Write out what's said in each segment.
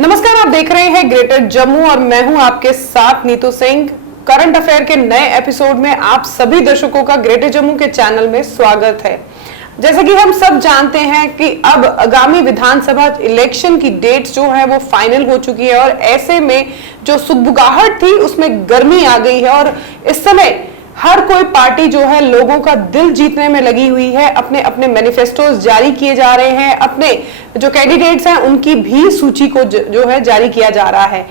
नमस्कार, आप देख रहे हैं ग्रेटर जम्मू और मैं हूं आपके साथ नीतू सिंह। करंट अफेयर के नए एपिसोड में आप सभी दर्शकों का ग्रेटर जम्मू के चैनल में स्वागत है। जैसे कि हम सब जानते हैं कि अब आगामी विधानसभा इलेक्शन की डेट जो है वो फाइनल हो चुकी है और ऐसे में जो सुगबुगाहट थी उसमें गर्मी आ गई है और इस समय हर कोई पार्टी जो है लोगों का दिल जीतने में लगी हुई है। अपने अपने मैनिफेस्टोज जारी किए जा रहे हैं, अपने जो कैंडिडेट्स हैं उनकी भी सूची को जो है जारी किया जा रहा है।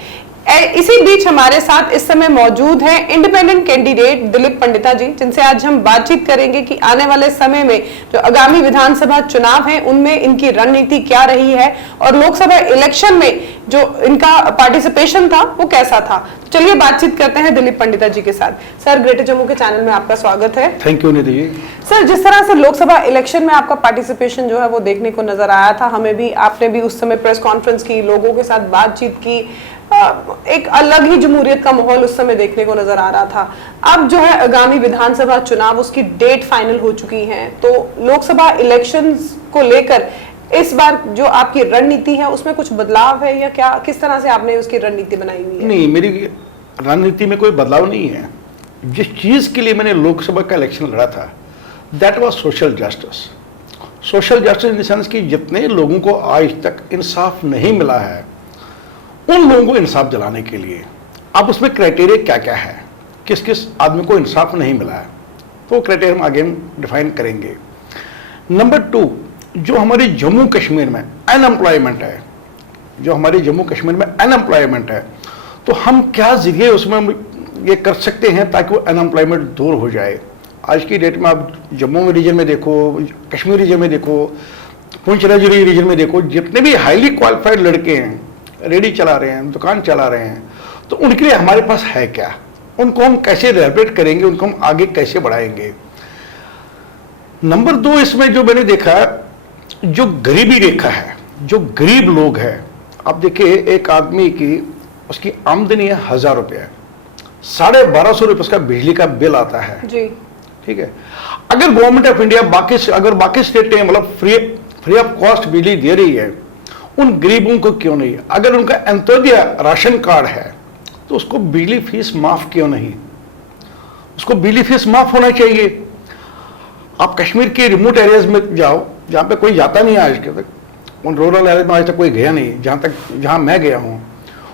इसी बीच हमारे साथ इस समय मौजूद हैं इंडिपेंडेंट कैंडिडेट दिलीप पंडिता जी, जिनसे आज हम बातचीत करेंगे कि आने वाले समय में जो आगामी विधानसभा चुनाव है उनमें इनकी रणनीति क्या रही है और लोकसभा इलेक्शन में जो इनका पार्टिसिपेशन था वो कैसा था। चलिए बातचीत करते हैं दिलीप पंडिता जी के साथ। सर, ग्रेटर जम्मू के चैनल में आपका स्वागत है। Thank you Nidhi ji. Sir, जिस तरह से लोकसभा इलेक्शन में आपका पार्टिसिपेशन जो है वो देखने को नजर आया था, हमें भी, आपने भी उस समय प्रेस कॉन्फ्रेंस की, लोगों के साथ बातचीत की, एक अलग ही जमहूरियत का माहौल उस समय देखने को नजर आ रहा था। अब जो है आगामी विधानसभा चुनाव, उसकी डेट फाइनल हो चुकी है, तो लोकसभा इलेक्शंस को लेकर इस बार जो आपकी रणनीति है उसमें कुछ बदलाव है या क्या, किस तरह से आपने उसकी रणनीति बनाई हुई है? नहीं, मेरी रणनीति में कोई बदलाव नहीं है। जिस चीज के लिए मैंने लोकसभा का इलेक्शन लड़ा था that was social justice. Social justice in the sense कि जितने लोगों को आज तक इंसाफ नहीं मिला है उन लोगों को इंसाफ दिलाने के लिए अब उसमें क्राइटेरिया क्या क्या है, किस किस आदमी को इंसाफ नहीं मिला है, तो क्राइटेरिया हम आगे डिफाइन करेंगे। नंबर 2, जो हमारे जम्मू कश्मीर में अनएम्प्लॉयमेंट है, जो हमारे जम्मू कश्मीर में अनएम्प्लॉयमेंट है, तो हम क्या जरिए उसमें ये कर सकते हैं ताकि वो अनएम्प्लॉयमेंट दूर हो जाए। आज की डेट में आप जम्मू रीजन में देखो, कश्मीर रीजन में देखो, पुंछ राजौरी रीजन में देखो, जितने भी हाईली क्वालिफाइड लड़के हैं, रेडी चला रहे हैं, दुकान चला रहे हैं, तो उनके लिए हमारे पास है क्या, उनको हम कैसे रिहेबिलिटेट करेंगे, उनको हम आगे कैसे बढ़ाएंगे। नंबर 2, इसमें जो मैंने देखा, जो गरीबी रेखा है, जो गरीब लोग हैं, आप देखिए एक आदमी की उसकी आमदनी है 1000 रुपये, 1250 रुपये उसका बिजली का बिल आता है जी, ठीक है। अगर गवर्नमेंट ऑफ इंडिया बाकी स्टेटें मतलब फ्री ऑफ कॉस्ट बिजली दे रही है, उन गरीबों को क्यों नहीं? अगर उनका अंत्योदय राशन कार्ड है तो उसको बिजली फीस माफ क्यों नहीं? उसको बिजली फीस माफ होना चाहिए। आप कश्मीर के रिमोट एरियाज में जाओ जहां पे कोई जाता नहीं आज तक, उन रूरल एरिया में आज तक कोई गया नहीं, जहां मैं गया हूं,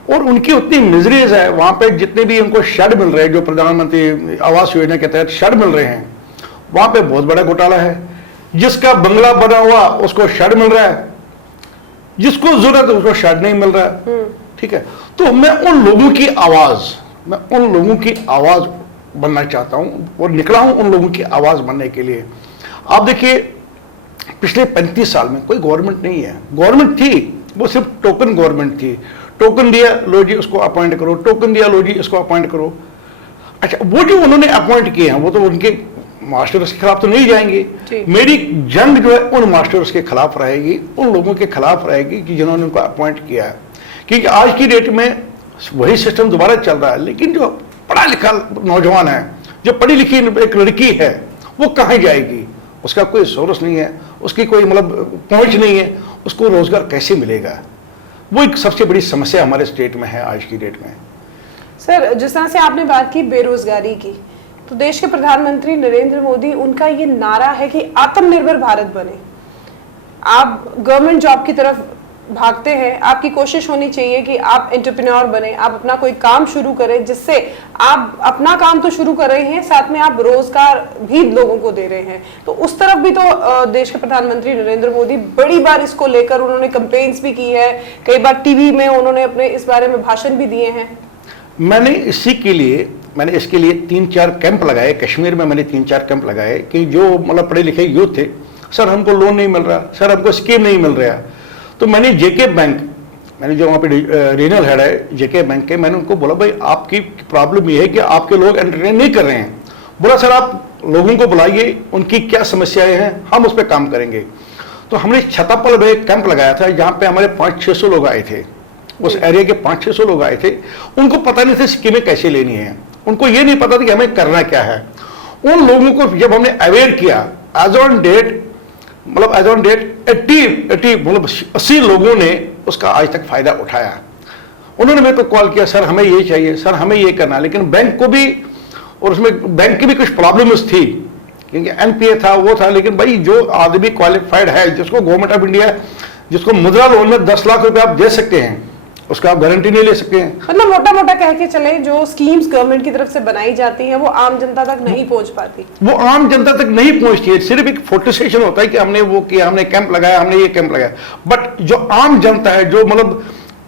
और उनकी उतनी मिजरीज है। वहां पे जितने भी उनको शेड मिल रहे हैं, जो प्रधानमंत्री आवास योजना के तहत शेड मिल रहे हैं, वहां पे बहुत बड़ा घोटाला है। जिसका बंगला बना हुआ उसको शेड मिल रहा है, जिसको जरूरत है उसको शेड नहीं मिल रहा है, ठीक है। तो मैं उन लोगों की आवाज बनना चाहता हूं और निकला हूं उन लोगों की आवाज बनने के लिए। आप देखिए पिछले 35 साल में कोई गवर्नमेंट नहीं है, गवर्नमेंट थी वो सिर्फ टोकन गवर्नमेंट थी। टोकन दिया, लो जी उसको अपॉइंट करो, टोकन दिया, लो जी इसको अपॉइंट करो। अच्छा, वो जो उन्होंने अपॉइंट किए हैं वो तो उनके मास्टर्स के खिलाफ तो नहीं जाएंगे। मेरी जंग जो है उन मास्टर्स के खिलाफ रहेगी, उन लोगों के खिलाफ रहेगी कि जिन्होंने उनको अपॉइंट किया है। क्योंकि आज की डेट में वही सिस्टम दोबारा चल रहा है, लेकिन जो पढ़ा लिखा नौजवान है, जो पढ़ी लिखी एक लड़की है, वो कहाँ जाएगी? उसका कोई सोर्स नहीं है, उसकी कोई मतलब पहुंच नहीं है, उसको रोजगार कैसे मिलेगा? वो एक सबसे बड़ी समस्या हमारे स्टेट में है आज की डेट में। सर, जिस तरह से आपने बात की बेरोजगारी की, तो देश के प्रधानमंत्री नरेंद्र मोदी, उनका ये नारा है कि आत्मनिर्भर भारत बने। आप गवर्नमेंट जॉब की तरफ भागते हैं, आपकी कोशिश होनी चाहिए कि आप एंटरप्रेन्योर बने, आप अपना कोई काम शुरू करें, जिससे आप अपना काम तो शुरू कर रहे हैं, साथ में आप रोजगार भी लोगों को दे रहे हैं। तो उस तरफ भी तो देश के प्रधानमंत्री नरेंद्र मोदी बड़ी बार इसको लेकर उन्होंने कैंपेन्स भी की है, कई बार टीवी में उन्होंने अपने इस बारे में भाषण भी दिए हैं। मैंने इसके लिए 3-4 कैंप लगाए कश्मीर में, मैंने 3-4 कैंप लगाए कि जो मतलब पढ़े लिखे यूथ थे, सर हमको लोन नहीं मिल रहा, सर हमको स्कीम नहीं मिल रहा। तो मैंने जेके बैंक, मैंने जो वहाँ पे रीजनल हेड है जेके बैंक के, मैंने उनको बोला भाई आपकी प्रॉब्लम ये है कि आपके लोग एंटरटेन नहीं कर रहे हैं। बोला सर आप लोगों को बुलाइए, उनकी क्या समस्याएं हैं, हम उस पर काम करेंगे। तो हमने छतापल में एक कैंप लगाया था जहाँ पे हमारे 500-600 लोग आए थे, उस एरिया के 500-600 लोग आए थे। उनको पता नहीं था स्कीमें कैसे लेनी है, उनको ये नहीं पता था कि हमें करना क्या है। उन लोगों को जब हमने अवेयर किया, एज ऑन डेट मतलब एज ऑन डेट 80 मतलब 80 लोगों ने उसका आज तक फायदा उठाया। उन्होंने मेरे को कॉल किया, सर हमें ये चाहिए, सर हमें ये करना है, लेकिन बैंक को भी और उसमें बैंक की भी कुछ प्रॉब्लम्स थी क्योंकि एनपीए था वो था। लेकिन भाई जो आदमी क्वालिफाइड है, जिसको गवर्नमेंट ऑफ इंडिया, जिसको मुद्रा लोन में 10 लाख रुपए आप दे सकते हैं, उसका आप गारंटी नहीं ले सकते हैं। मतलब मोटा मोटा कह के चले, जो स्कीम्स गवर्नमेंट की तरफ से बनाई जाती हैं वो आम जनता तक नहीं पहुंच पाती, वो आम जनता तक नहीं पहुंचती है। सिर्फ एक फोटो सेशन होता है कि हमने वो किया, हमने कैंप लगाया, हमने ये कैंप लगाया, बट जो आम जनता है, जो मतलब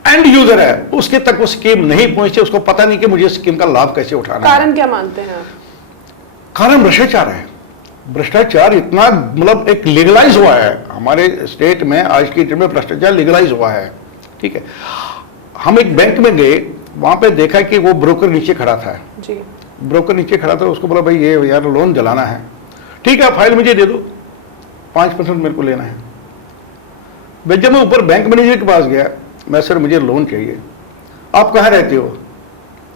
एंड यूजर है, उसके तक वो स्कीम नहीं पहुंचती। उसको पता नहीं कि मुझे स्कीम का लाभ कैसे उठाना है। कारण क्या मानते हैं आप? कारण भ्रष्टाचार है। भ्रष्टाचार इतना मतलब एक लीगलाइज हुआ है हमारे स्टेट में, आज की डेट में भ्रष्टाचार लीगलाइज हुआ है। ठीक है, हम एक बैंक में गए, वहां पे देखा कि वो ब्रोकर नीचे खड़ा था जी। ब्रोकर नीचे खड़ा था, उसको बोला भाई ये यार लोन जलाना है, ठीक है फाइल मुझे दे दो, 5% मेरे को लेना है। भाई जब मैं ऊपर बैंक मैनेजर के पास गया, मैं सर मुझे लोन चाहिए, आप कहाँ रहते हो?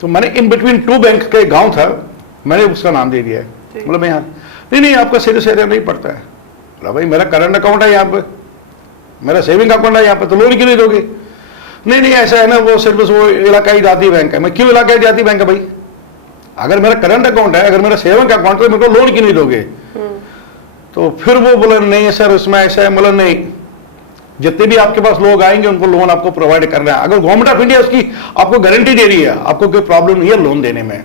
तो मैंने इन बिटवीन 2 बैंक के गांव था, मैंने उसका नाम दे दिया है। मतलब मैं यहाँ नहीं आपका सीधे सीधे नहीं पड़ता है। बोला भाई मेरा करंट अकाउंट है यहाँ पे, मेरा सेविंग अकाउंट है यहाँ पे, तो लोन क्यों नहीं दोगे? नहीं ऐसा है ना, वो सिर्फ वो इलाकाई जाती बैंक है। मैं क्यों इलाकाई जाती बैंक है भाई? अगर मेरा करंट अकाउंट है, अगर मेरा सेविंग अकाउंट है, मेरे को लोन क्यों नहीं दोगे? तो फिर वो बोला नहीं सर उसमें ऐसा है। मतलब नहीं, जितने भी आपके पास लोग आएंगे उनको लोन आपको प्रोवाइड करना है। अगर गवर्नमेंट ऑफ इंडिया उसकी आपको गारंटी दे रही है, आपको कोई प्रॉब्लम नहीं है लोन देने में।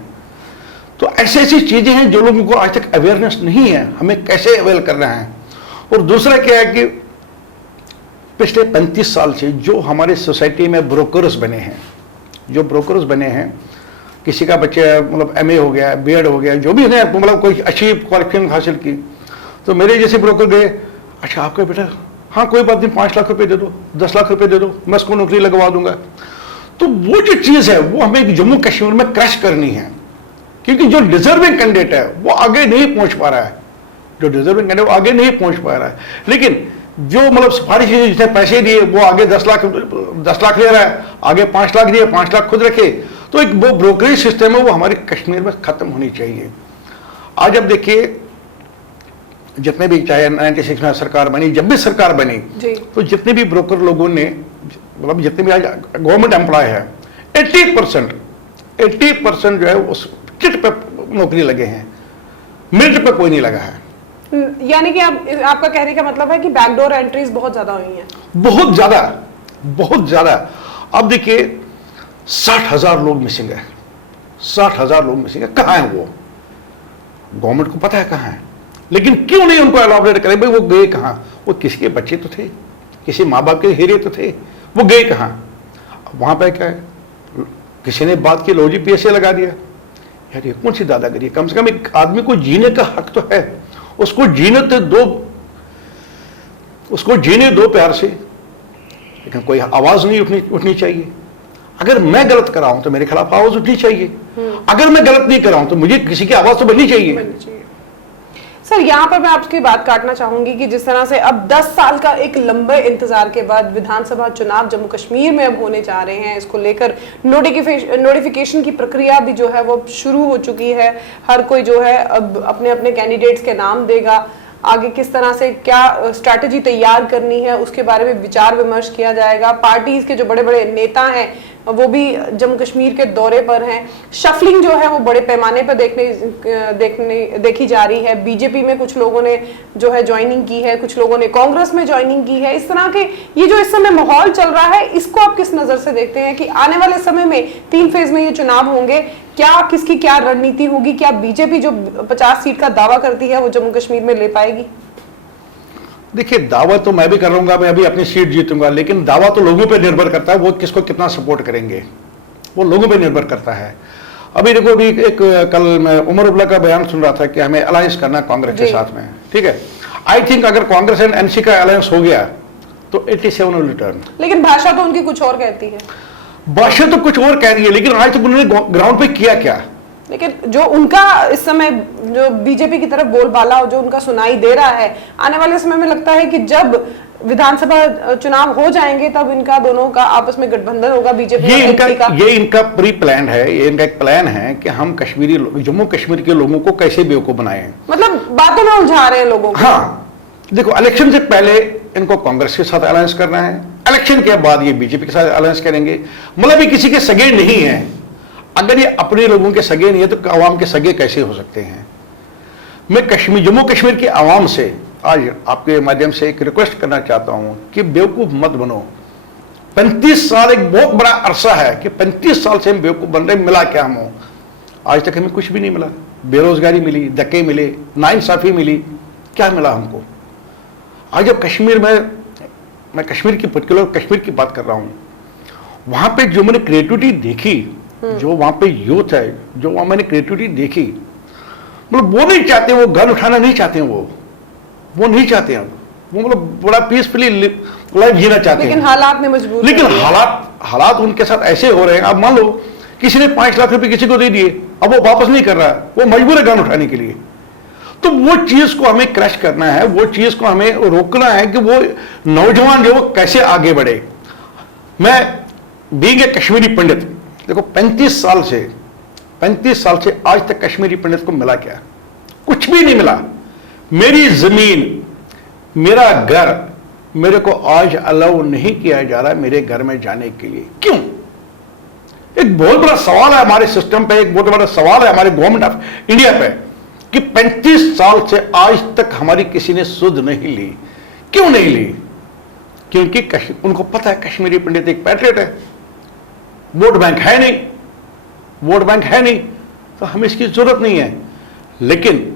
तो ऐसी ऐसी चीजें हैं जो लोगों को आज तक अवेयरनेस नहीं है, हमें कैसे अवेयर करना है। और दूसरा क्या है कि पिछले 35 साल से जो हमारे सोसाइटी में ब्रोकर्स बने हैं, किसी का बच्चा मतलब एमए हो गया, बीएड हो गया, जो भी है, मतलब कोई अच्छी क्वालिफिकेशन हासिल की, तो मेरे जैसे ब्रोकर गए, अच्छा आपका बेटा, हाँ कोई बात नहीं, 5 लाख रुपए दे दो, 10 लाख रुपए दे दो, मैं उसको नौकरी लगवा दूंगा। तो वो जो चीज है वो हमें जम्मू कश्मीर में क्रश करनी है, क्योंकि जो डिजर्विंग कैंडिडेट है वो आगे नहीं पहुंच पा रहा है, लेकिन जो मतलब सिफारिश जितने पैसे दिए वो आगे 10 लाख ले रहा है, आगे 5 लाख दिए, 5 लाख खुद रखे। तो एक वो ब्रोकरेज सिस्टम है वो हमारे कश्मीर में खत्म होनी चाहिए। आज अब देखिए, जितने भी, चाहे 96 में सरकार बनी, जब भी सरकार बनी, तो जितने भी ब्रोकर लोगों ने, मतलब जितने भी आज गवर्नमेंट एम्प्लॉय है, 80% जो है उस चिट पे नौकरी लगे हैं, मिनट पे कोई नहीं लगा है। यानी कि आपका कहने का मतलब है कि बैकडोर एंट्रीज बहुत ज्यादा हुई हैं। बहुत ज्यादा। अब देखिए 60,000 लोग मिसिंग है, 60,000 लोग मिसिंग है। कहां है वो? गवर्नमेंट को पता है कहां है, लेकिन क्यों नहीं उनको एलॉबरेट करे? भाई वो गए कहां? वो किसी के बच्चे तो थे, किसी माँ बाप के हीरे तो थे, वो गए कहां? वहां पे क्या है, किसी ने बात की, लो जी पीएसए लगा दिया। यार ये कौन सी दादागिरी? कम से कम एक आदमी को जीने का हक तो है, उसको जीने दो प्यार से, लेकिन कोई आवाज नहीं उठनी चाहिए। अगर मैं गलत कर रहा हूं तो मेरे खिलाफ आवाज उठनी चाहिए, अगर मैं गलत नहीं कर रहा हूं तो मुझे किसी की आवाज तो बननी चाहिए। सर यहाँ पर मैं आपकी बात काटना चाहूंगी कि जिस तरह से अब 10 साल का एक लंबे इंतजार के बाद विधानसभा चुनाव जम्मू कश्मीर में अब होने जा रहे हैं, इसको लेकर नोटिफिकेशन की प्रक्रिया भी जो है वो शुरू हो चुकी है। हर कोई जो है अब अपने अपने कैंडिडेट्स के नाम देगा, आगे किस तरह से क्या स्ट्रैटेजी तैयार करनी है उसके बारे में विचार विमर्श किया जाएगा। पार्टीज के जो बड़े बड़े नेता हैं वो भी जम्मू कश्मीर के दौरे पर हैं। शफलिंग जो है वो बड़े पैमाने पर देखी जा रही है। बीजेपी में कुछ लोगों ने जो है ज्वाइनिंग की है, कुछ लोगों ने कांग्रेस में ज्वाइनिंग की है। इस तरह के ये जो इस समय माहौल चल रहा है, इसको आप किस नजर से देखते हैं कि आने वाले समय में 3 फेज में ये चुनाव होंगे, क्या किसकी क्या रणनीति होगी? क्या बीजेपी जो 50 सीट का दावा करती है वो जम्मू कश्मीर में ले पाएगी? देखिए, दावा तो मैं भी कर लूंगा, मैं अभी अपनी सीट जीतूंगा, लेकिन दावा तो लोगों पे निर्भर करता है, वो किसको कितना सपोर्ट करेंगे, वो लोगों पे निर्भर करता है। अभी देखो, अभी एक कल मैं उमर अब्दुल्ला का बयान सुन रहा था कि हमें अलायंस करना कांग्रेस के साथ में, ठीक है। आई थिंक अगर कांग्रेस एंड एनसी का अलायंस हो गया तो 87 विल रिटर्न। लेकिन भाषा तो उनकी कुछ और कहती है। भाषा तो कुछ और कह रही है, लेकिन आज तक उन्होंने ग्राउंड पे किया क्या? लेकिन जो उनका इस समय जो बीजेपी की तरफ बोलबाला जो उनका सुनाई दे रहा है, आने वाले समय में लगता है कि जब विधानसभा चुनाव हो जाएंगे तब इनका दोनों का आपस में गठबंधन होगा बीजेपी ये इनका प्री प्लान है, ये इनका एक प्लान है कि हम जम्मू कश्मीर के लोगों को कैसे बेवकूफ बनाएं। मतलब बातों में उलझा रहे हैं लोगों को। हाँ, देखो, इलेक्शन से पहले इनको कांग्रेस के साथ अलायंस करना है, इलेक्शन के बाद ये बीजेपी के साथ अलायंस करेंगे। मतलब ये किसी के सगे नहीं है। अगर ये अपने लोगों के सगे नहीं है तो आवाम के सगे कैसे हो सकते हैं? मैं जम्मू कश्मीर की आवाम से आज आपके माध्यम से एक रिक्वेस्ट करना चाहता हूं कि बेवकूफ मत बनो। 35 साल एक बहुत बड़ा अरसा है कि 35 साल से हम बेवकूफ बन रहे, मिला क्या हमको? आज तक हमें कुछ भी नहीं मिला। बेरोजगारी मिली, धक्के मिले, नाइंसाफी मिली, क्या मिला हमको? आज जब कश्मीर में, मैं कश्मीर की पर्टिकुलर कश्मीर की बात कर रहा हूं, वहां पे जो मैंने क्रिएटिविटी देखी, जो वहां पे यूथ है, जो वहां मैंने क्रिएटिविटी देखी, मतलब वो नहीं चाहते, वो घर उठाना नहीं चाहते, वो नहीं चाहते हैं, वो मतलब बड़ा पीसफुली लाइफ जीना चाहते हैं। लेकिन हालात ने मजबूर लेकिन कर दिया। हालात उनके साथ ऐसे हो रहे हैं। अब मान लो किसी ने 5 लाख रुपए किसी को दे दिए, अब वो वापस नहीं कर रहा है, वो मजबूर है गन उठाने के लिए। तो वो चीज को हमें क्रश करना है, वो चीज को हमें रोकना है कि वो नौजवान जो वो कैसे आगे बढ़े। मैं बीइंग ए कश्मीरी पंडित, देखो 35 साल से आज तक कश्मीरी पंडित को मिला क्या? कुछ भी नहीं मिला। मेरी जमीन, मेरा घर, मेरे को आज अलाउ नहीं किया जा रहा मेरे घर में जाने के लिए। क्यों? एक बहुत बड़ा सवाल है हमारे सिस्टम पे, एक बहुत बड़ा सवाल है हमारे गवर्नमेंट ऑफ इंडिया पे कि 35 साल से आज तक हमारी किसी ने सुध नहीं ली। क्यों नहीं ली? क्योंकि उनको पता है कश्मीरी पंडित एक पैट्रियट है, वोट बैंक है नहीं, तो हमें इसकी जरूरत नहीं है। लेकिन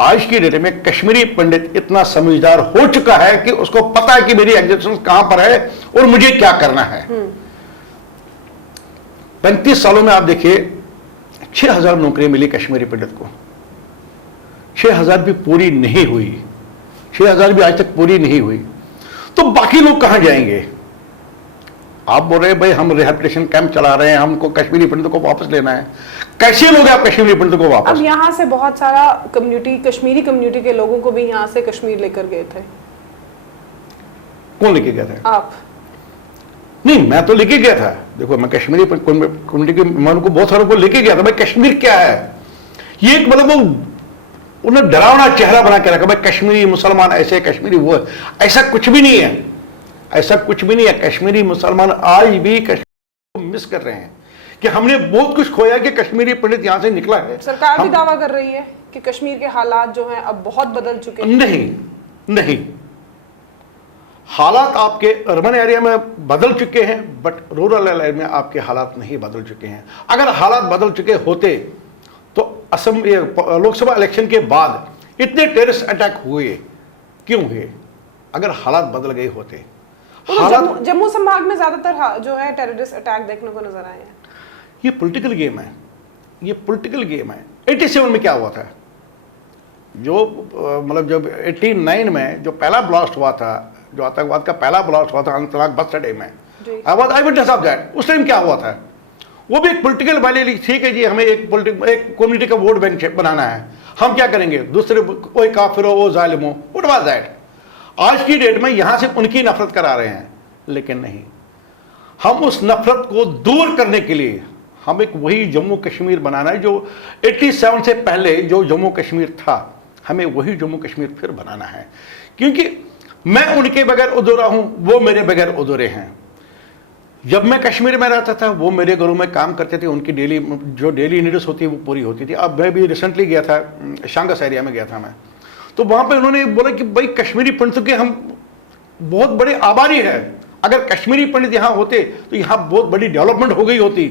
आज की डेट में कश्मीरी पंडित इतना समझदार हो चुका है कि उसको पता है कि मेरी एग्जिस्टेंस कहां पर है और मुझे क्या करना है। 35 सालों में आप देखिए 6000 नौकरी मिली कश्मीरी पंडित को, 6000 भी पूरी नहीं हुई, 6000 भी आज तक पूरी नहीं हुई। तो बाकी लोग कहां जाएंगे? आप बोल रहे हैं भाई हम रिहैबिलिटेशन कैंप चला रहे हैं, हमको कश्मीरी पंडितों को वापस लेना है। कैसे लोगे आप कश्मीरी पंडितों को वापस? अब यहाँ से बहुत सारा कश्मीरी कम्युनिटी के लोगों को भी यहाँ से कश्मीर लेकर गए थे। कौन लेके गया था? आप? नहीं, मैं तो लेके गया था। देखो, मैं कश्मीरी कम्युनिटी के मेहमानों को, बहुत सारों को लेके गया था। भाई कश्मीर क्या है? ये एक मतलब वो उन्हें डरावना चेहरा बना के रखा, भाई कश्मीरी मुसलमान ऐसे, कश्मीरी वो। ऐसा कुछ भी नहीं है, ऐसा कुछ भी नहीं है। कश्मीरी मुसलमान आज भी कश्मीर को मिस कर रहे हैं कि हमने बहुत कुछ खोया कि कश्मीरी पंडित यहां से निकला है। सरकार भी दावा कर रही है कि कश्मीर के हालात जो हैं अब बहुत बदल चुके हैं। नहीं, हालात आपके अर्बन एरिया में बदल चुके हैं, बट रूरल एरिया में आपके हालात नहीं बदल चुके हैं। अगर हालात बदल चुके होते तो लोकसभा इलेक्शन के बाद इतने टेररिस्ट अटैक हुए क्यों हुए? अगर हालात बदल गए होते। जम्मू संभाग में ज्यादातर जो है टेररिस्ट अटैक देखने को नजर आए हैं। ये पॉलिटिकल गेम है, ये पॉलिटिकल गेम है। 87 में क्या हुआ था? जो मतलब जब 89 में जो पहला ब्लास्ट हुआ था, जो आतंकवाद का पहला ब्लास्ट हुआ था अनंतनाग बस अड्डे में, आई विटनेस ऑफ दैट। उस टाइम क्या हुआ था? वो भी एक पॉलिटिकल वाले, ठीक है जी, हमें एक कम्युनिटी का वोट बैंक बनाना है, हम क्या करेंगे? दूसरे कोई काफिर हो, वो जालिम हो, व्हाट वाज दैट? आज की डेट में यहां से उनकी नफरत करा रहे हैं, लेकिन नहीं, हम उस नफरत को दूर करने के लिए हम एक वही जम्मू कश्मीर बनाना है जो 87 से पहले जो जम्मू कश्मीर था, हमें वही जम्मू कश्मीर फिर बनाना है। क्योंकि मैं उनके बगैर अधूरा हूं, वो मेरे बगैर अधूरे हैं। जब मैं कश्मीर में रहता था, वो मेरे घरों में काम करते थे, उनकी डेली नीड्स होती है वो पूरी होती थी। अब मैं भी रिसेंटली गया था, शांगस एरिया में गया था मैं, तो वहां पे उन्होंने बोला कि भाई कश्मीरी पंडितों के हम बहुत बड़े आभारी हैं। अगर कश्मीरी पंडित यहाँ होते तो यहाँ बहुत बड़ी डेवलपमेंट हो गई होती।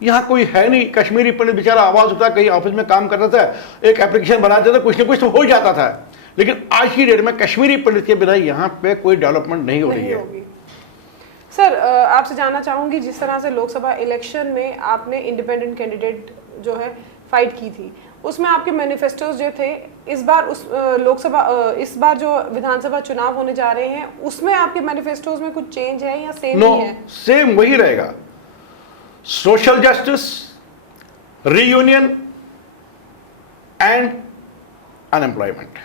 यहाँ कोई है नहीं, कश्मीरी पंडित बेचारा आवाज उठा, कहीं ऑफिस में काम करता था, एक एप्लीकेशन बनाते थे, कुछ ना कुछ तो हो जाता था। लेकिन आज की डेट में कश्मीरी पंडित के बिना यहाँ पे कोई डेवलपमेंट नहीं हो रही है। सर, आपसे जानना चाहूंगी, जिस तरह से लोकसभा इलेक्शन में आपने इंडिपेंडेंट कैंडिडेट जो है फाइट की थी, उसमें आपके मैनिफेस्टोज जो थे, इस बार जो विधानसभा चुनाव होने जा रहे हैं, उसमें आपके मैनिफेस्टोज में कुछ चेंज है या सेम ही है? सेम वही रहेगा। Social justice, reunion and unemployment,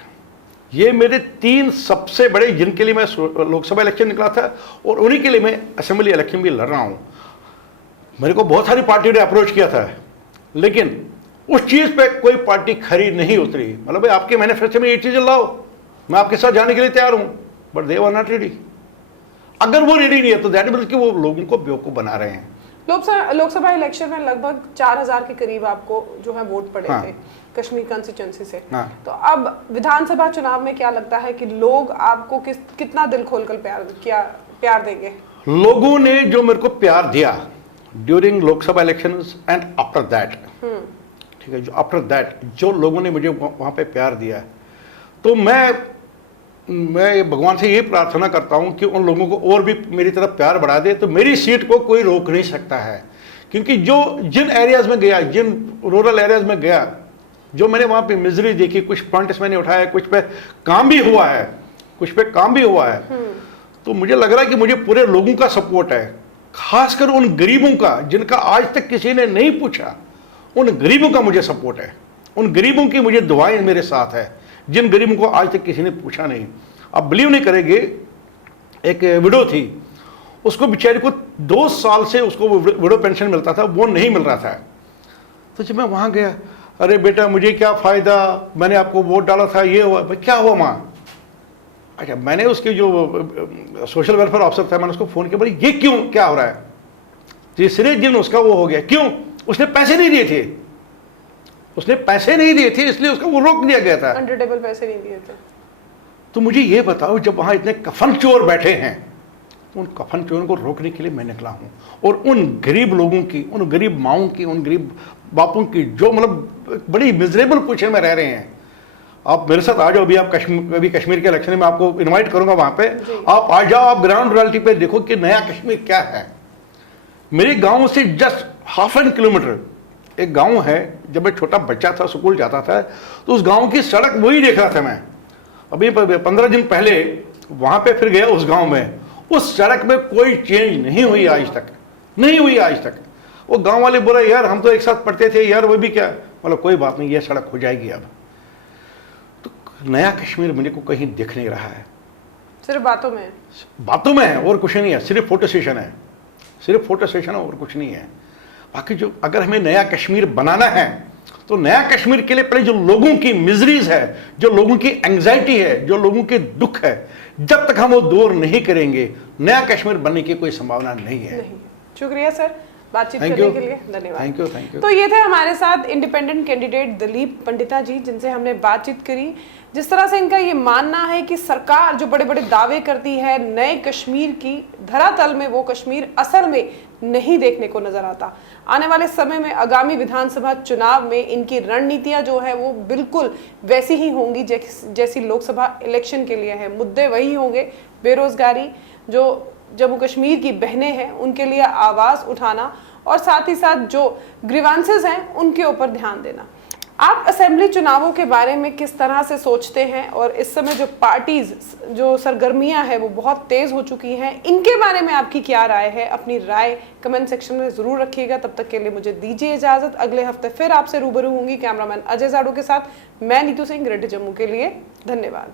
ये मेरे 3 सबसे बड़े, जिनके लिए मैं लोकसभा इलेक्शन निकला था और उन्हीं के लिए मैं असेंबली इलेक्शन भी लड़ रहा हूं। मेरे को बहुत सारी पार्टियों ने अप्रोच किया था, लेकिन उस चीज पे कोई पार्टी खरी नहीं उतरी। मतलब भाई आपके मैनिफेस्टो में ये चीजें लाओ, मैं आपके साथ जाने के लिए तैयार हूं, but they were not ready. अगर वो रेडी नहीं है तो दैट मींस कि वो लोगों को बेवकूफ बना रहे हैं। लोकसभा इलेक्शन में लगभग 4000 के करीब आपको जो है वोट पड़े थे कश्मीर कंस्टिट्यूंसी से। तो अब विधानसभा चुनाव में क्या लगता है कि लोग आपको कितना दिल खोलकर प्यार देंगे? लोगों ने जो मेरे को प्यार दिया during Lok Sabha elections and after that, ठीक है, जो आफ्टर दैट जो लोगों ने मुझे वहां पे प्यार दिया, तो मैं भगवान से ये प्रार्थना करता हूं कि उन लोगों को और भी मेरी तरफ प्यार बढ़ा दे, तो मेरी सीट को कोई रोक नहीं सकता है। क्योंकि जिन एरियाज में गया, जिन रूरल एरियाज में गया, जो मैंने वहां पे मिजरी देखी, कुछ पॉइंट्स मैंने उठाए, कुछ पे काम भी हुआ है, तो मुझे लग रहा है कि मुझे पूरे लोगों का सपोर्ट है, खासकर उन गरीबों का जिनका आज तक किसी ने नहीं पूछा, उन गरीबों का मुझे सपोर्ट है, उन गरीबों की मुझे दुआएं मेरे साथ है, जिन गरीबों को आज तक किसी ने पूछा नहीं। आप बिलीव नहीं करेंगे, एक विडो थी, उसको बेचारी को 2 साल से उसको विडो पेंशन मिलता था, वो नहीं मिल रहा था। तो जब मैं वहां गया, अरे बेटा मुझे क्या फायदा, मैंने आपको वोट डाला था, ये हुआ। भाई क्या हुआ माँ? अच्छा, मैंने उसके जो सोशल वेलफेयर ऑफिसर था, मैंने उसको फोन किया, भाई ये क्यों, क्या हो रहा है? तीसरे दिन उसका वो हो गया, क्यों? उसने पैसे नहीं दिए थे, इसलिए उसका वो रोक दिया गया था। अनडेटेबल पैसे नहीं दिए थे। तो मुझे ये बताओ, जब वहां इतने कफन चोर बैठे हैं, तो उन कफन चोरों को रोकने के लिए मैं निकला हूं, और उन गरीब लोगों की, उन गरीब माओं की, उन गरीब बापों की, जो मतलब बड़ी मिजरेबल पोजीशन में रह रहे हैं। आप मेरे साथ आ जाओ, अभी कश्मीर के इलेक्शन में आपको इनवाइट करूंगा वहां पे, आप आ जाओ, आप ग्राउंड रियलिटी पे देखो कि नया कश्मीर क्या है। मेरे गांव से जस्ट हाफ एन किलोमीटर एक गांव है। जब मैं छोटा बच्चा था, स्कूल जाता था, तो उस गांव की सड़क वही देख रहा था मैं। अभी 15 दिन पहले वहां पे फिर गया उस गांव में, उस सड़क में कोई चेंज नहीं हुई आज तक। वो गांव वाले बोले, यार हम तो एक साथ पढ़ते थे यार, वो भी क्या, मतलब कोई बात नहीं, ये सड़क हो जाएगी अब। तो नया कश्मीर मुझे को कहीं दिख नहीं रहा है, सिर्फ बातों में है और कुछ नहीं है, सिर्फ फोटो सेशन है और कुछ नहीं है। बाकी जो अगर हमें नया कश्मीर बनाना है, तो नया कश्मीर के लिए पहले जो लोगों की मिजरीज है, जो लोगों की एंग्जाइटी है, जो लोगों के दुख है, जब तक हम वो दूर नहीं करेंगे, नया कश्मीर बनने की कोई संभावना नहीं है। शुक्रिया सर बातचीत करने के लिए, धन्यवाद। Thank you. तो ये थे हमारे साथ इंडिपेंडेंट कैंडिडेट दिलीप पंडिता जी, जिनसे हमने बातचीत करी। जिस तरह से इनका ये मानना है कि सरकार जो बड़े बड़े दावे करती है नए कश्मीर की, धरातल में वो कश्मीर असल में नहीं देखने को नजर आता। आने वाले समय में आगामी विधानसभा चुनाव में इनकी रणनीतियां जो है वो बिल्कुल वैसी ही होंगी जैसी लोकसभा इलेक्शन के लिए है। मुद्दे वही होंगे, बेरोजगारी, जो जम्मू कश्मीर की बहनें हैं उनके लिए आवाज उठाना, और साथ ही साथ जो ग्रीवांसेस हैं उनके ऊपर ध्यान देना। आप असेंबली चुनावों के बारे में किस तरह से सोचते हैं, और इस समय जो पार्टीज जो सरगर्मियां हैं वो बहुत तेज हो चुकी हैं, इनके बारे में आपकी क्या राय है? अपनी राय कमेंट सेक्शन में जरूर रखिएगा। तब तक के लिए मुझे दीजिए इजाजत। अगले हफ्ते फिर आपसे रूबरू होंगी कैमरामैन अजय जाड़ू के साथ। मैं नीतू सिंह, ग्रेटर जम्मू के लिए। धन्यवाद।